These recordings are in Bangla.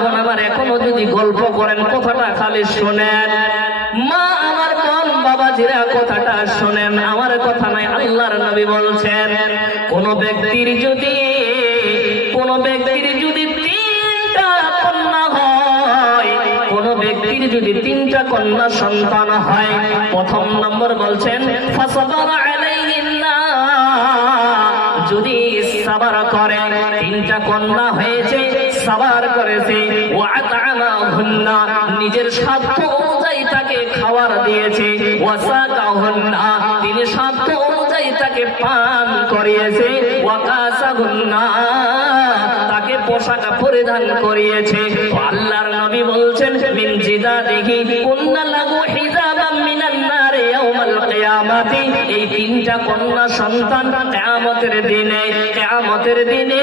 বোন আমার এখনও যদি গল্প করেন, কথাটা খালি শোনেন। মা, আমার বোন, বাবাজিরা কথাটা শোনেন। আমার কথা নাই আল্লাহর নবী বলছেন, কোন ব্যক্তির যদি, কোন ব্যক্তির যদি তিনটা কন্যা হয়, কোন ব্যক্তির যদি তিনটা কন্যা সন্তান হয়, প্রথম নম্বর বলছেন যদি সাবার করে, তিনটা কন্যা হয়েছে সাবার করেছে। নিজের সাধ্য অনুযায়ী তাকে খাবার দিয়েছে। তিনি সাধ্য অনুযায়ী তাকে পান করিয়েছে। তাকে পোশাক পরিধান করিয়েছে। আল্লাহর নবী বলছেন, মিন জিদাদিহি কুন্না লাহু হিজাবাম এই তিনটা কন্যা সন্তান কিয়ামতের দিনে কিয়ামতের দিনে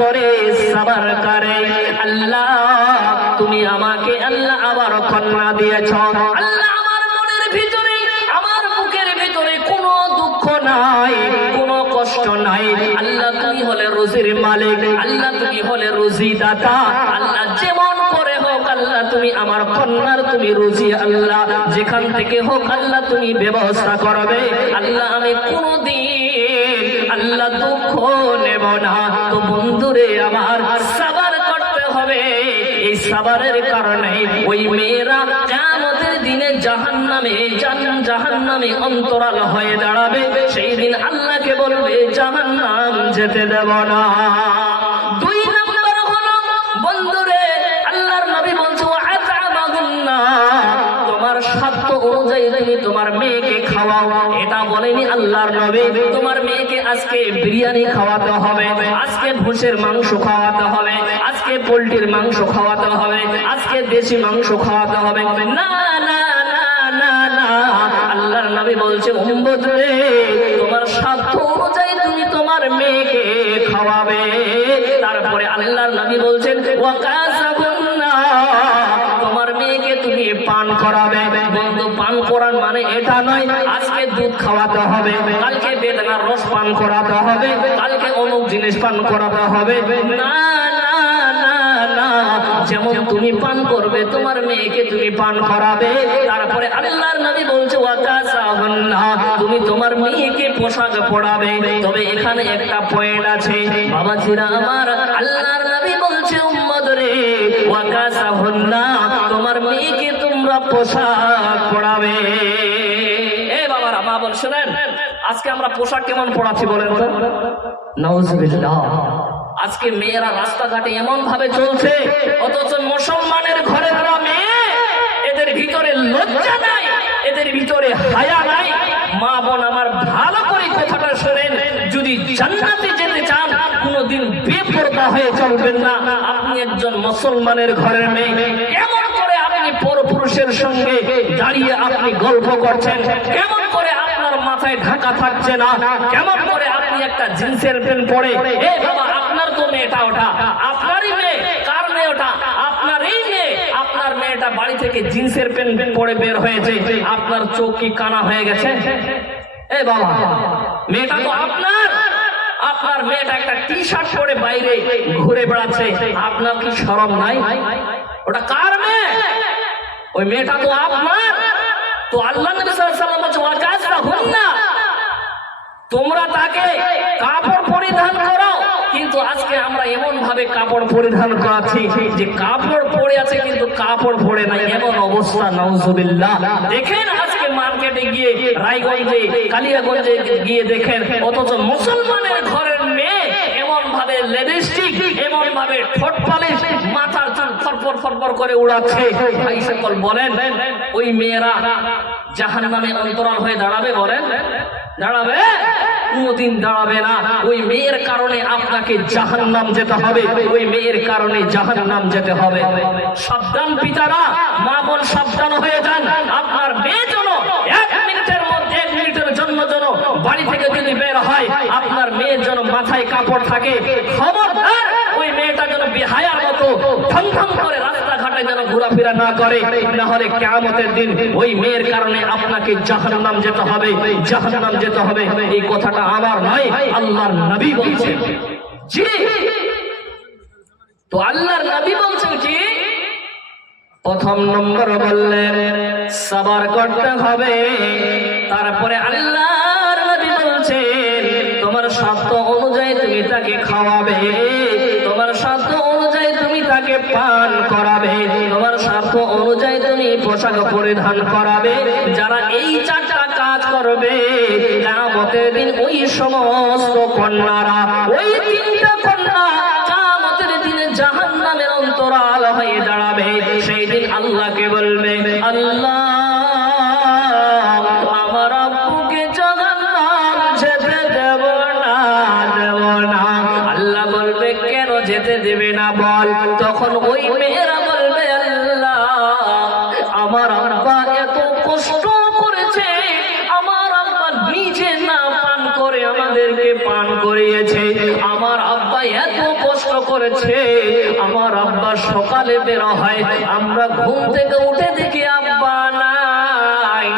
করে, সাবার করে। আল্লাহ, তুমি আমাকে আল্লাহ আবার কন্যা দিয়েছ। আল্লাহ আমার মনের ভিতরে, আমার বুকের ভিতরে কোনো দুঃখ নাই, কোনো কষ্ট নাই। আল্লাহ তুমি হলে রুজির মালিক, আল্লাহ তুমি হলে রুজি দাতা আল্লাহ যেমন করে হোক, আল্লাহ তুমি আমার কন্যার তুমি রুজি আল্লাহ। যেখান থেকে হোক, আল্লাহ তুমি ব্যবস্থা করবে। আল্লাহ, আমি কোনদিন আল্লাহ দুঃখ নেব না। তো বন্ধুরে, আমার সাবার করতে হবে। এই সাবারের কারণে ওই মেয়েরা কেমতের দিনে জাহান্নামে জাহান জাহান্নামে অন্তরাল হয়ে দাঁড়াবে। সেই দিন আল্লাহকে বলবে, জাহান্নাম যেতে দেব না। অনুযায়ী তুমি তোমার মেয়েকে খাওয়াও, এটা বলেনি আল্লাহর নবী। তোমার মেয়েকে আজকে বিরিয়ানি খাওয়াতে হবে, আজকে ভুষের মাংস খাওয়াতে হবে, আজকে পোলট্রির মাংস খাওয়াতে হবে, আজকে দেশি মাংস খাওয়াতে হবে। না না না না আল্লাহর নবী বলছে তোমার সাধ্য অনুযায়ী তুমি তোমার মেয়েকে খাওয়াবে। তারপরে আল্লাহর নবী বলছেন ওয়াকাসাবুন্না বন্ধু পান করার মানে এটা নয়, আজকে দুধ খাওয়াতে হবে, কালকে বেদনার রস পান করাতে হবে, কালকে অমুক জিনিস পান করাতে হবে। যেমন তুমি পান করবে, তোমার মেয়েকে তুমি পান করাবে, তারপরে আল্লাহর নবী বলছে তুমি তোমার মেয়েকে পোশাক পরাবে। তবে এখানে একটা পয়েন্ট আছে। বাবাজিরা আমার, আল্লাহর নবী বলছে, উম্মত রে ওয়াকাসাহুন্না তোমার মেয়েকে তোমরা পোশাক পরাবে এ বাবারা মা বল শুনেন আজকে আমরা পোশাক কেমন পড়াচ্ছি বলেন তো? আজকে মেয়েরা রাস্তাঘাটে এমন ভাবে চলছে অথচ মুসলমানের ঘরে ধরা মেয়ে এদের ভিতরে লজ্জা নাই এদের ভিতরে হায়া নাই। মা বোন আমার ভালো করে কথাটা শোনেন যদি জান্নাতে যেতে চান কোনোদিন বেপরদা হয়ে চলবেন না। আপনি একজন মুসলমানের ঘরের মেয়ে পরপুরুষের সঙ্গে দাঁড়িয়ে আপনি গল্প করছেন। কেমন করে আপনার মাথায় ঢাকা থাকছে না? কেমন করে আপনি একটা জিন্সের প্যান্ট পরে? বাবা, আপনার তো মেয়েটা ওটা। আপনারই মেয়ে। কার মেয়ে ওটা? আপনারই মেয়ে। আপনার মেয়েটা বাড়ি থেকে জিন্সের প্যান্ট পরে বের হয়েছে। আপনার চোখ কি কানা হয়ে গেছে? এ বাবা, মেয়েটা তো আপনার। আপনার মেয়েটা একটা টি শার্ট পরে বাইরে ঘুরে বেড়াচ্ছে। আপনার কি শরম নাই? ওটা কার মেয়ে? ওই মেয়েটা তো আপনার। তো আল্লাহ ওয়াকাসরা তোমরা তাকে কাপড় পরিধান করো। কিন্তু আজকে আমরা এমন ভাবে কাপড় পরিধান করাচ্ছি যে কাপড় পরে আছে, কিন্তু কাপড় পরে নাই। এমন অবস্থা, নাউজুবিল্লাহ। দেখেন আজকে মার্কেটে গিয়ে, রায়গঞ্জে, কালিয়াগঞ্জে গিয়ে দেখেন, অথচ মুসলমানের ঘরের মেয়ে এমন ভাবে লিপস্টিক এমন ভাবে ঠোঁট পালিশ, মাথার ফরফর করে উড়াচ্ছে। ভাই সকল বলেন, ওই মেয়েরা জাহান্নামে অন্তরাল হয়ে দাঁড়াবে বলেন? দাঁড়াবে? কোনদিন দাঁড়াবে না। ওই মেয়ের কারণে আপনাকে জাহান্নাম যেতে হবে। ওই মেয়ের কারণে জাহান নাম যেতে হবে। সাবধান পিতারা সাবধান হয়ে যান। আপনার মেয়ে যেন এক মিনিটের মধ্যে এক মিনিটের জন্য যেন বাড়ি থেকে যদি বের হয়, আপনার মেয়ের যেন মাথায় কাপড় থাকে। খবরদার মতো ঢং করে রাস্তাঘাটে যেন ঘোরাফেরা না করে না হলে কেমতের দিন ওই মেয়ের কারণে আপনাকে জাহান্নাম যেতে হবে, জাহান্নাম যেতে হবে। এই কথাটা আমার নয়, আল্লাহর নবী বলছেন। জি। তো আল্লাহর নবী বলছেন কি? প্রথম নম্বর বললেন, সবার করতে হবে পরিধান করাবে, যারা এই চারটা কাজ করবে কামতের দিন ওই সমস্ত কন্যারা, ওই তিনটা কন্যা কামতের দিনে জাহান নামের অন্তরাল হয়ে দাঁড়াবে। সেই দিন আল্লাহকে বলবে, আল্লাহ যেতে দেবে না বল? তখন ওই মেয়েরা কষ্ট করেছে, আমার আব্বা নিজে না পান করে আমাদেরকে পান করিয়েছে। আমার আব্বা এত কষ্ট করেছে, আমার আব্বা সকালে বের হয়, আমরা ঘুম থেকে উঠে দেখি আব্বা নাই।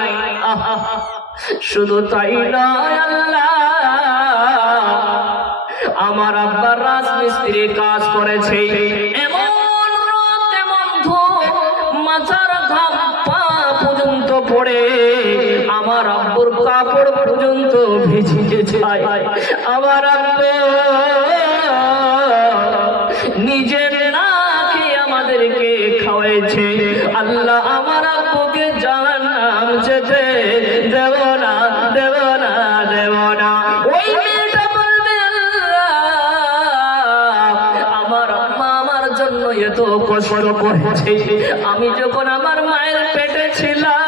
শুধু তাই নয় আল্লাহ, আমার আব্বা রাজমিস্ত্রি কাজ করেছে পড়ে আমার আব্বুর কাপড় পর্যন্ত ভিজিয়ে যায় আমার আব্বু নিজের না খেয়ে আমাদেরকে খাওয়াইছে। আল্লাহ আমার আব্বুকে জানাম যেতে দেব না দেব না দেব না। ওই মেয়েটা বলবে আমার আম্মা আমার জন্য এত কষ্ট করেছে। আমি যখন আমার মায়ের পেটে ছিলাম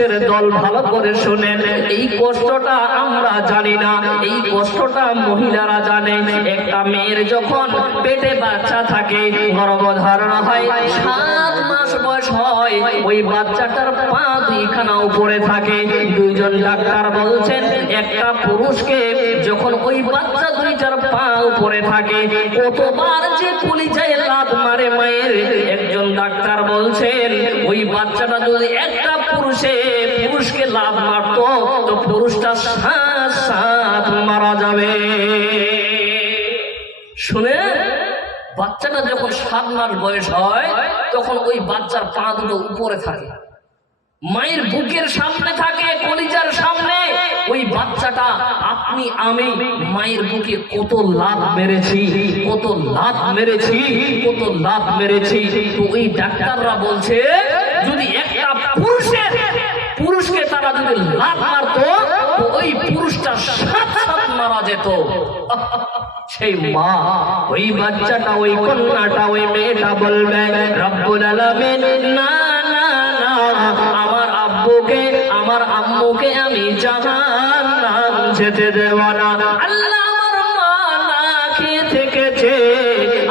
পুরুষের দল ভালো করে শোনেন। এই কষ্টটা আমরা জানি না, এই কষ্টটা মহিলারা জানে। একটা মেয়ের যখন পেটে বাচ্চা থাকে, গর্ভধারণ হয়, সাত মাস বয়স হয়, ওই বাচ্চাটার পা দুইখানা উপরে থাকে। দুইজন ডাক্তার বলছেন, একটা পুরুষকে যখন ওই বাচ্চা দুইটার পা উপরে থাকে, কতবার যে কলিজায় লাত মারে মায়ের ডাক্তার বলছেন, ওই বাচ্চাটা যদি একটা পুরুষে পুরুষকে লাভ মারত, তো পুরুষটা সাত মারা যাবে। শুনে বাচ্চাটা যখন সাত মাস বয়স হয়, তখন ওই বাচ্চার পা দুটো উপরে থাকে। মায়ের বুকের সামনে থাকে আপনি আমি মায়ের বুকে কত লাভ মেরেছি, কত লাভ মেরেছি, কত লাভ মেরেছি। তো ওই ডাক্তাররা বলছে, যদি একটা পুরুষের, পুরুষকে তারা যদি লাভ মারতো, তো ওই পুরুষটা সাত মারা যেত। সেই মা, ওই বাচ্চাটা, ওই কন্যাটা, ওই মেয়েটা বলবে, রব্বুল আলামিন, না না না, আমার আব্বুকে, আমার আম্মুকে আমি জাহান্নাম যেতে দেব না আল্লাহ আমার মা না খেয়ে থেকেছে।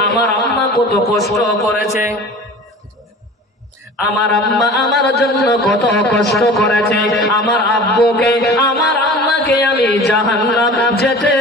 আমার আম্মা কত কষ্ট করেছে। আমার আম্মা আমার জন্য কত কষ্ট করেছে। আমার আব্বুকে, আমার আম্মাকে আমি জাহান্নাম যেতে